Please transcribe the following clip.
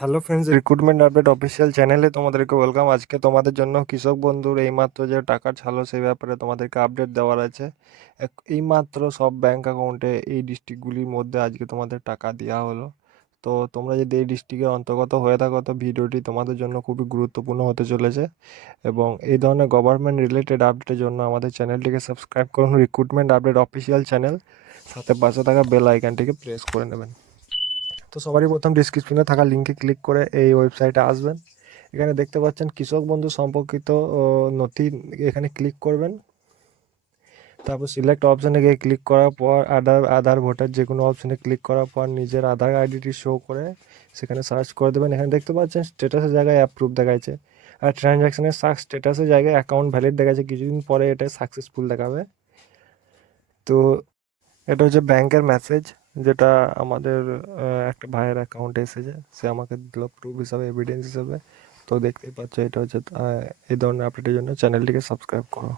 Hello friends recruitment update official চ্যানেলে তোমাদেরকে welcome আজকে তোমাদের জন্য কৃষক বন্ধুর এইমাত্র যে টাকা ছাড়লো, সেই ব্যাপারে তোমাদেরকে আপডেট দেওয়ার আছে। এইমাত্র সব ব্যাংক অ্যাকাউন্টে এই ডিস্ট্রিক্টগুলির মধ্যে আজকে তোমাদের টাকা দেওয়া হলো। তো তোমরা যদি এই ডিস্ট্রিক্টের অন্তর্গত হয়ে থাকো, তো ভিডিওটি তোমাদের জন্য খুবই গুরুত্বপূর্ণ হতে চলেছে। এবং এই ধরনের গভর্নমেন্ট রিলেটেড আপডেটের জন্য আমাদের চ্যানেলটিকে সাবস্ক্রাইব করুন। রিক্রুটমেন্ট আপডেট অফিসিয়াল চ্যানেল সাথে পাশে থাকা বেল আইকনটিকে প্রেস করে নেবেন। তো সবারই প্রথম ডিসক্রিপশনে থাকা লিঙ্কে ক্লিক করে এই ওয়েবসাইটে আসবেন। এখানে দেখতে পাচ্ছেন কৃষক বন্ধু সম্পর্কিত নথি এখানে ক্লিক করবেন। তারপর সিলেক্ট অপশানে গিয়ে ক্লিক করার পর আধার আধার ভোটার যে কোনো অপশানে ক্লিক করার পর নিজের আধার আইডিটি শো করে সেখানে সার্চ করে দেবেন। এখানে দেখতে পাচ্ছেন স্ট্যাটাসের জায়গায় অ্যাপ্রুভ দেখাচ্ছে আর ট্রানজ্যাকশানের স্ট্যাটাসের জায়গায় অ্যাকাউন্ট ভ্যালিড দেখাচ্ছে কিছুদিন পরে এটা সাকসেসফুল দেখাবে। তো এটা হচ্ছে ব্যাংকের মেসেজ যেটা আমাদের একটা ভাইয়ের অ্যাকাউন্টে এসেছে। সে আমাকে দিল প্রুফ হিসাবে এভিডেন্স হিসাবে। তো দেখতেই পাচ্ছ, এটা হচ্ছে এই ধরনের আপডেটের জন্য চ্যানেলটিকে সাবস্ক্রাইব করো।